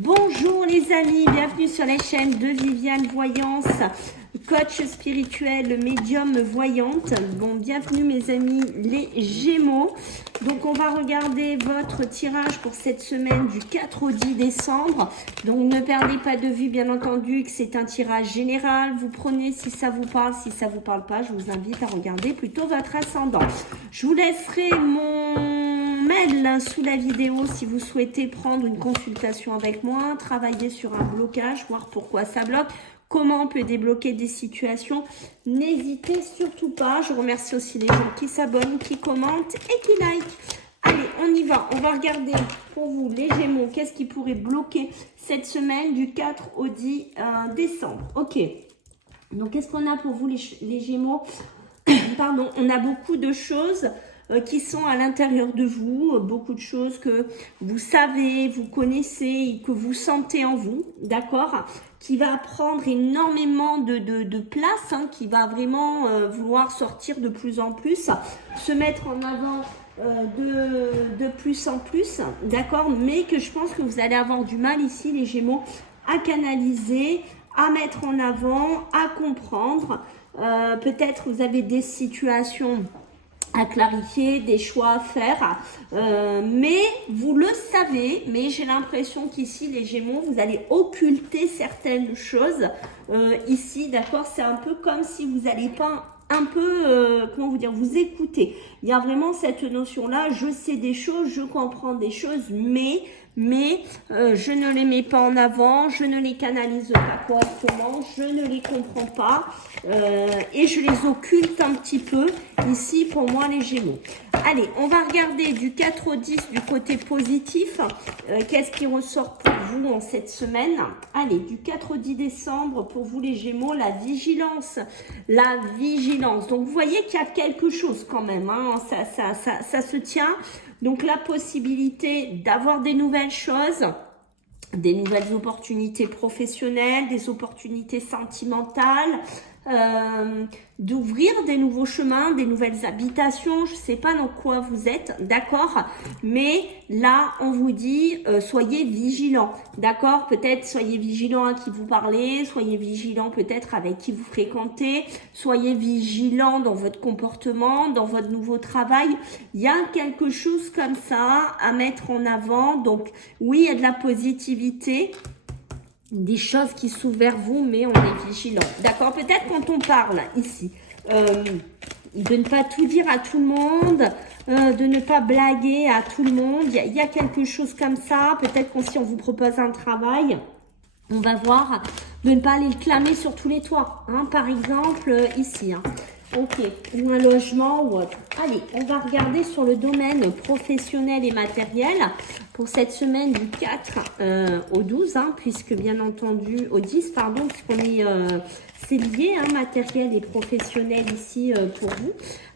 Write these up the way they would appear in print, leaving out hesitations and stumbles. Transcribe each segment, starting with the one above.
Bonjour les amis, bienvenue sur la chaîne de Viviane Voyance, coach spirituel, médium voyante. Bon, bienvenue mes amis les Gémeaux. Donc on va regarder votre tirage pour cette semaine du 4 au 10 décembre. Donc ne perdez pas de vue bien entendu que c'est un tirage général. Vous prenez si ça vous parle, si ça vous parle pas, je vous invite à regarder plutôt votre ascendant. Je vous laisserai mon mail sous la vidéo si vous souhaitez prendre une consultation avec moi, travailler sur un blocage, voir pourquoi ça bloque, comment on peut débloquer des situations. N'hésitez surtout pas. Je remercie aussi les gens qui s'abonnent, qui commentent et qui like. Allez, on y va. On va regarder pour vous les Gémeaux, qu'est-ce qui pourrait bloquer cette semaine du 4 au 10 décembre. Ok. Donc, qu'est-ce qu'on a pour vous les Gémeaux? Pardon, on a beaucoup de choses qui sont à l'intérieur de vous, beaucoup de choses que vous savez, vous connaissez, que vous sentez en vous, d'accord, qui va prendre énormément de place, hein, qui va vraiment vouloir sortir de plus en plus, se mettre en avant de plus en plus, d'accord, mais que je pense que vous allez avoir du mal ici, les Gémeaux, à canaliser, à mettre en avant, à comprendre. Peut-être vous avez des situations à clarifier, des choix à faire, mais vous le savez, mais j'ai l'impression qu'ici les Gémeaux, vous allez occulter certaines choses ici, d'accord, c'est un peu comme si vous n'allez pas un peu, comment vous dire, vous écoutez. Il y a vraiment cette notion-là, je sais des choses, je comprends des choses, mais je ne les mets pas en avant, je ne les canalise pas correctement, je ne les comprends pas et je les occulte un petit peu ici pour moi les Gémeaux. Allez, on va regarder du 4 au 10 du côté positif. Qu'est-ce qui ressort pour vous en cette semaine? Allez, du 4 au 10 décembre pour vous les Gémeaux, la vigilance. La vigilance. Donc vous voyez qu'il y a quelque chose quand même, hein, ça se tient. Donc la possibilité d'avoir des nouvelles choses, des nouvelles opportunités professionnelles, des opportunités sentimentales, d'ouvrir des nouveaux chemins, des nouvelles habitations, je ne sais pas dans quoi vous êtes, d'accord, mais là on vous dit soyez vigilants, d'accord, peut-être soyez vigilants à qui vous parlez, soyez vigilants peut-être avec qui vous fréquentez, soyez vigilants dans votre comportement, dans votre nouveau travail, il y a quelque chose comme ça à mettre en avant. Donc oui, il y a de la positivité, des choses qui s'ouvrent vers vous, mais on est vigilant. D'accord? Peut-être quand on parle ici, de ne pas tout dire à tout le monde, de ne pas blaguer à tout le monde. Il y a quelque chose comme ça. Peut-être que si on vous propose un travail, on va voir de ne pas aller le clamer sur tous les toits. Hein, par exemple, ici. Hein. Ok, ou un logement ou autre. Allez, on va regarder sur le domaine professionnel et matériel pour cette semaine du 4 au 12, hein, puisque bien entendu, au 10, pardon, puisqu'on est, c'est lié, hein, matériel et professionnel ici pour vous.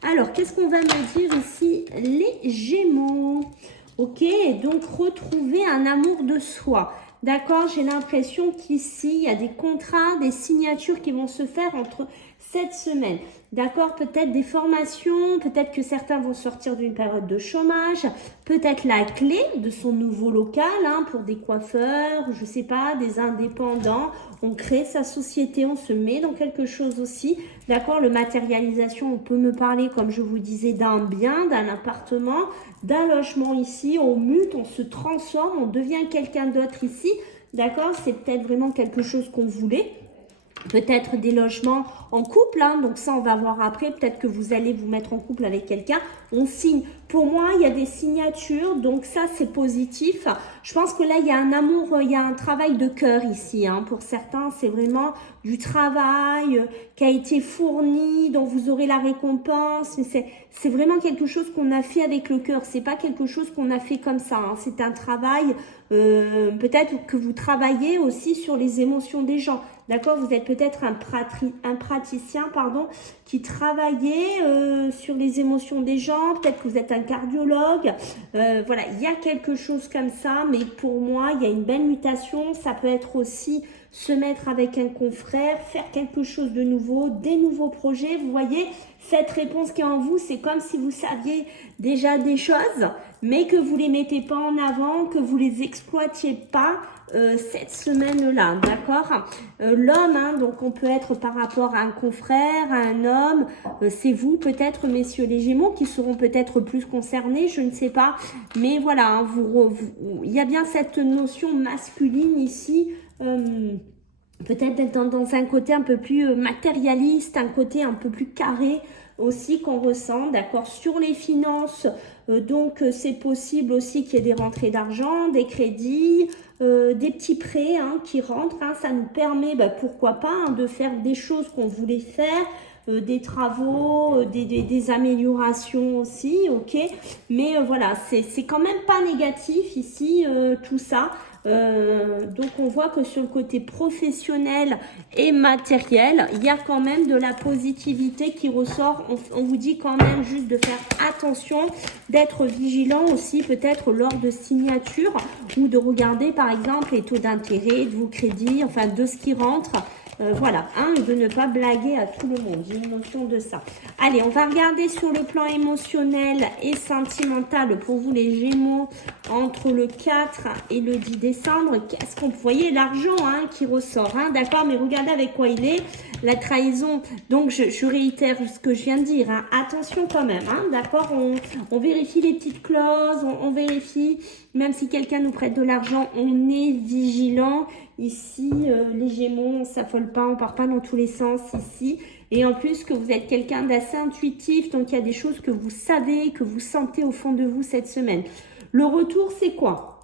Alors, qu'est-ce qu'on va me dire ici, les Gémeaux? Ok, donc retrouver un amour de soi. D'accord, j'ai l'impression qu'ici, il y a des contrats, des signatures qui vont se faire entre cette semaine. D'accord, peut-être des formations, peut-être que certains vont sortir d'une période de chômage, peut-être la clé de son nouveau local, hein, pour des coiffeurs, je sais pas, des indépendants. On crée sa société, on se met dans quelque chose aussi. D'accord, le matérialisation, on peut me parler, comme je vous disais, d'un bien, d'un appartement, d'un logement ici. On mute, on se transforme, on devient quelqu'un d'autre ici. D'accord, c'est peut-être vraiment quelque chose qu'on voulait. Peut-être des logements en couple, hein, donc ça on va voir après, peut-être que vous allez vous mettre en couple avec quelqu'un, on signe. Pour moi, il y a des signatures, donc ça c'est positif. Je pense que là, il y a un amour, il y a un travail de cœur ici. Hein. Pour certains, c'est vraiment du travail qui a été fourni, dont vous aurez la récompense. Mais c'est vraiment quelque chose qu'on a fait avec le cœur. C'est pas quelque chose qu'on a fait comme ça. Hein. C'est un travail, peut-être que vous travaillez aussi sur les émotions des gens. D'accord, vous êtes peut-être un praticien, pardon, qui travaillait sur les émotions des gens. Peut-être que vous êtes un cardiologue. Voilà, il y a quelque chose comme ça. Mais pour moi, il y a une belle mutation. Ça peut être aussi se mettre avec un confrère, faire quelque chose de nouveau, des nouveaux projets. Vous voyez, cette réponse qui est en vous, c'est comme si vous saviez déjà des choses, mais que vous les mettez pas en avant, que vous les exploitiez pas cette semaine-là, d'accord. L'homme, hein, donc on peut être par rapport à un confrère, à un homme, c'est vous peut-être, messieurs les Gémeaux, qui seront peut-être plus concernés, je ne sais pas, mais voilà, hein, il y a bien cette notion masculine ici, peut-être d'être dans un côté un peu plus matérialiste, un côté un peu plus carré aussi qu'on ressent, d'accord. Sur les finances, donc c'est possible aussi qu'il y ait des rentrées d'argent, des crédits, des petits prêts hein, qui rentrent, hein. Ça nous permet, pourquoi pas, hein, de faire des choses qu'on voulait faire, des travaux, des améliorations aussi, ok. Mais voilà, c'est quand même pas négatif ici, tout ça. Donc on voit que sur le côté professionnel et matériel, il y a quand même de la positivité qui ressort. On vous dit quand même juste de faire attention, d'être vigilant aussi peut-être lors de signature ou de regarder par exemple les taux d'intérêt de vos crédits, enfin de ce qui rentre. Voilà, hein, de ne pas blaguer à tout le monde, j'ai une notion de ça. Allez, on va regarder sur le plan émotionnel et sentimental pour vous les Gémeaux entre le 4 et le 10 décembre. Qu'est-ce qu'on... Vous voyez l'argent hein, qui ressort, hein, d'accord, mais regardez avec quoi il est, la trahison. Donc, je réitère ce que je viens de dire, hein. Attention quand même, hein, d'accord, on vérifie les petites clauses, on vérifie, même si quelqu'un nous prête de l'argent, on est vigilant. Ici, les Gémeaux, on s'affole pas, on part pas dans tous les sens ici. Et en plus que vous êtes quelqu'un d'assez intuitif, donc il y a des choses que vous savez, que vous sentez au fond de vous cette semaine. Le retour, c'est quoi?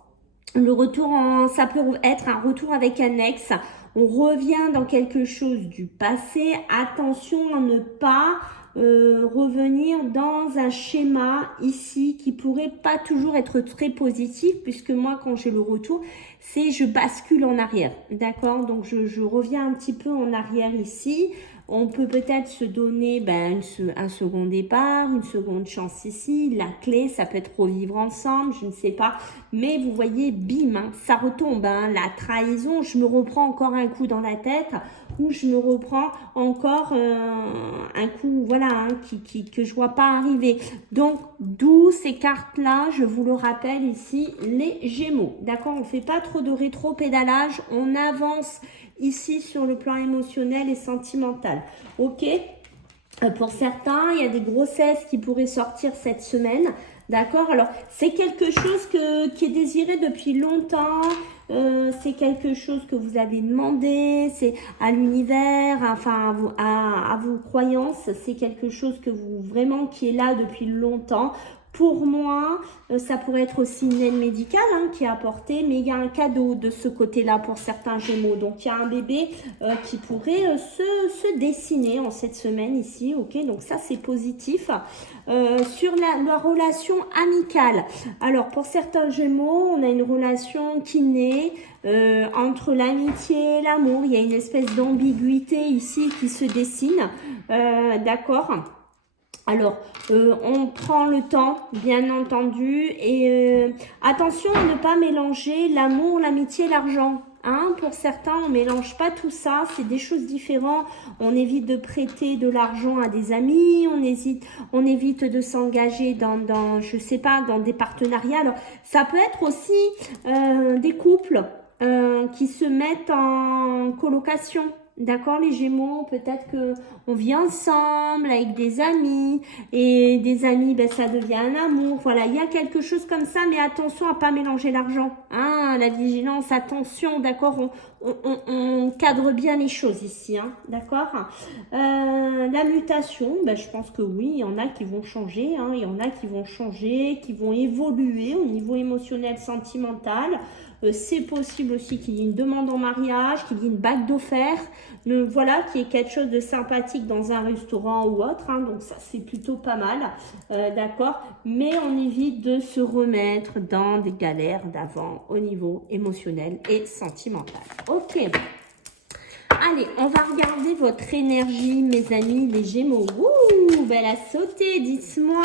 Le retour, ça peut être un retour avec un ex. On revient dans quelque chose du passé. Attention à ne pas revenir dans un schéma ici qui pourrait pas toujours être très positif, puisque moi quand j'ai le retour c'est je bascule en arrière, d'accord, donc je reviens un petit peu en arrière ici. On peut peut-être se donner un second départ, une seconde chance ici. La clé, ça peut être revivre ensemble, je ne sais pas. Mais vous voyez, bim, hein, ça retombe. Hein, la trahison, je me reprends encore un coup dans la tête ou je me reprends encore un coup, voilà, hein, que je vois pas arriver. Donc, d'où ces cartes-là, je vous le rappelle ici, les Gémeaux. D'accord, on fait pas trop de rétro-pédalage, on avance ici sur le plan émotionnel et sentimental. Ok, pour certains, il y a des grossesses qui pourraient sortir cette semaine. D'accord, alors c'est quelque chose qui est désiré depuis longtemps. C'est quelque chose que vous avez demandé, c'est à l'univers, enfin à vos croyances. C'est quelque chose que vous vraiment qui est là depuis longtemps. Pour moi, ça pourrait être aussi une aide médicale hein, qui est apportée, mais il y a un cadeau de ce côté-là pour certains Gémeaux. Donc, il y a un bébé qui pourrait se dessiner en cette semaine ici. Ok, donc ça, c'est positif. Sur la relation amicale. Alors, pour certains Gémeaux, on a une relation qui naît entre l'amitié et l'amour. Il y a une espèce d'ambiguïté ici qui se dessine. D'accord ? Alors, on prend le temps, bien entendu, et attention à ne pas mélanger l'amour, l'amitié, l'argent. Hein, pour certains, on mélange pas tout ça, c'est des choses différentes. On évite de prêter de l'argent à des amis, on évite de s'engager dans, je sais pas, dans des partenariats. Alors, ça peut être aussi des couples qui se mettent en colocation. D'accord, les Gémeaux, peut-être que on vit ensemble avec des amis et des amis, ça devient un amour. Voilà, il y a quelque chose comme ça, mais attention à pas mélanger l'argent. Hein, la vigilance, attention, d'accord, on cadre bien les choses ici, hein, d'accord. La mutation, je pense que oui, il y en a qui vont changer, hein, il y en a qui vont changer, qui vont évoluer au niveau émotionnel, sentimental. C'est possible aussi qu'il y ait une demande en mariage, qu'il y ait une bague d'offert, voilà, qu'il y ait quelque chose de sympathique dans un restaurant ou autre, hein, donc ça c'est plutôt pas mal, d'accord, mais on évite de se remettre dans des galères d'avant au niveau émotionnel et sentimental. Ok, allez, on va regarder votre énergie, mes amis, les Gémeaux. Ouh, Ben, elle a sauté, dites-moi.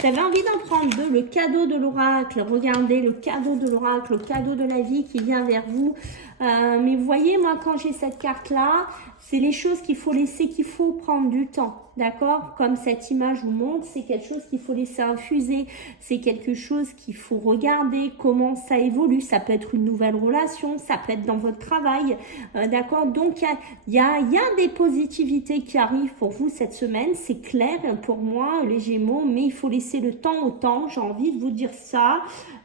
J'avais envie d'en prendre deux. Le cadeau de l'oracle. Regardez, le cadeau de l'oracle, le cadeau de la vie qui vient vers vous. Mais vous voyez, moi, quand j'ai cette carte-là, c'est les choses qu'il faut laisser, qu'il faut prendre du temps. D'accord? Comme cette image vous montre, c'est quelque chose qu'il faut laisser infuser. C'est quelque chose qu'il faut regarder comment ça évolue. Ça peut être une nouvelle relation, ça peut être dans votre travail. D'accord? Donc, il y a des positivités qui arrivent pour vous cette semaine. C'est clair pour moi, les Gémeaux, mais il faut laisser le temps au temps. J'ai envie de vous dire ça.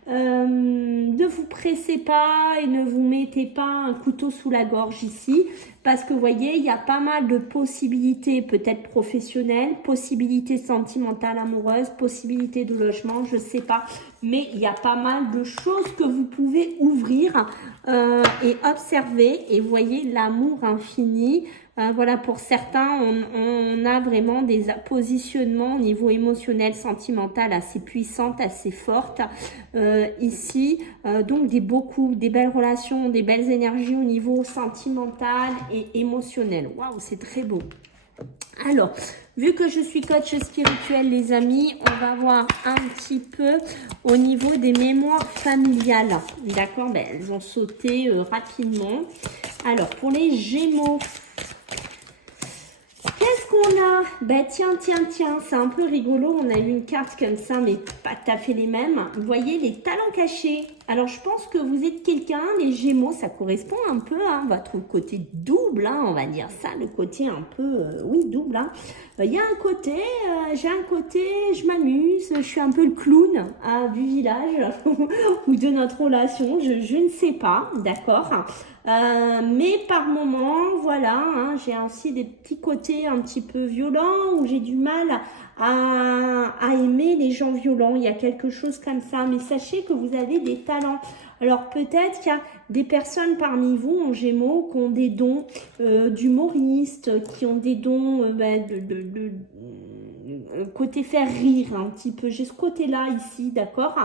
Ne vous pressez pas et ne vous mettez pas un couteau sous la gorge ici, parce que vous voyez, il y a pas mal de possibilités, peut-être professionnelles, possibilités sentimentales, amoureuses, possibilités de logement, je sais pas, mais il y a pas mal de choses que vous pouvez ouvrir et observer, et vous voyez l'amour infini. Voilà, pour certains, on a vraiment des positionnements au niveau émotionnel, sentimental assez puissantes, assez fortes ici. Donc, des belles relations, des belles énergies au niveau sentimental et émotionnel. Waouh, c'est très beau. Alors, vu que je suis coach spirituel, les amis, on va voir un petit peu au niveau des mémoires familiales. D'accord, ben, elles ont sauté rapidement. Alors, pour les Gémeaux, qu'est-ce qu'on a? Ben tiens, c'est un peu rigolo. On a eu une carte comme ça, mais pas tout à fait les mêmes. Vous voyez, les talents cachés. Alors, je pense que vous êtes quelqu'un, les Gémeaux, ça correspond un peu à votre côté double, hein, on va dire ça, le côté un peu, oui, double. Hein. Il y a un côté, j'ai un côté, je m'amuse, je suis un peu le clown du village ou de notre relation, je ne sais pas, d'accord. Mais par moment, voilà, hein, j'ai aussi des petits côtés un petit peu violents où j'ai du mal à aimer les gens violents. Il y a quelque chose comme ça, mais sachez que vous avez des talents. Alors peut-être qu'il y a des personnes parmi vous en Gémeaux qui ont des dons d'humoristes, qui ont des dons côté faire rire un petit peu. J'ai ce côté-là ici, d'accord?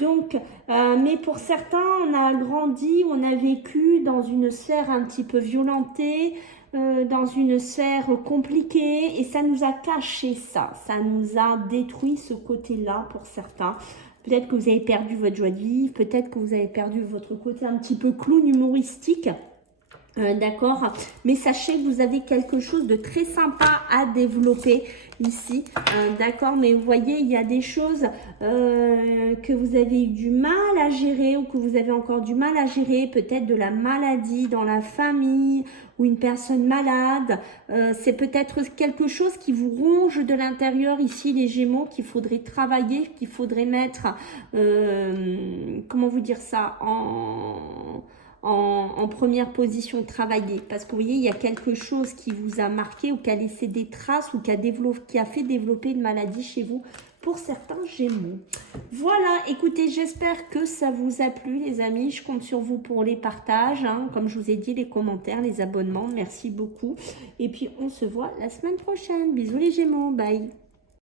Donc, mais pour certains, on a grandi, on a vécu dans une sphère un petit peu violentée, dans une sphère compliquée, et ça nous a caché ça. Ça nous a détruit ce côté-là pour certains. Peut-être que vous avez perdu votre joie de vivre, peut-être que vous avez perdu votre côté un petit peu clown humoristique. D'accord, mais sachez que vous avez quelque chose de très sympa à développer ici, d'accord, mais vous voyez, il y a des choses que vous avez eu du mal à gérer ou que vous avez encore du mal à gérer, peut-être de la maladie dans la famille ou une personne malade, c'est peut-être quelque chose qui vous ronge de l'intérieur ici, les Gémeaux, qu'il faudrait travailler, qu'il faudrait mettre, comment vous dire ça, en première position, travailler, parce que vous voyez, il y a quelque chose qui vous a marqué ou qui a laissé des traces ou qui a fait développer une maladie chez vous pour certains Gémeaux. Voilà, écoutez, j'espère que ça vous a plu, les amis. Je compte sur vous pour les partages, hein, comme je vous ai dit, les commentaires, les abonnements. Merci beaucoup. Et puis, on se voit la semaine prochaine. Bisous les Gémeaux, bye.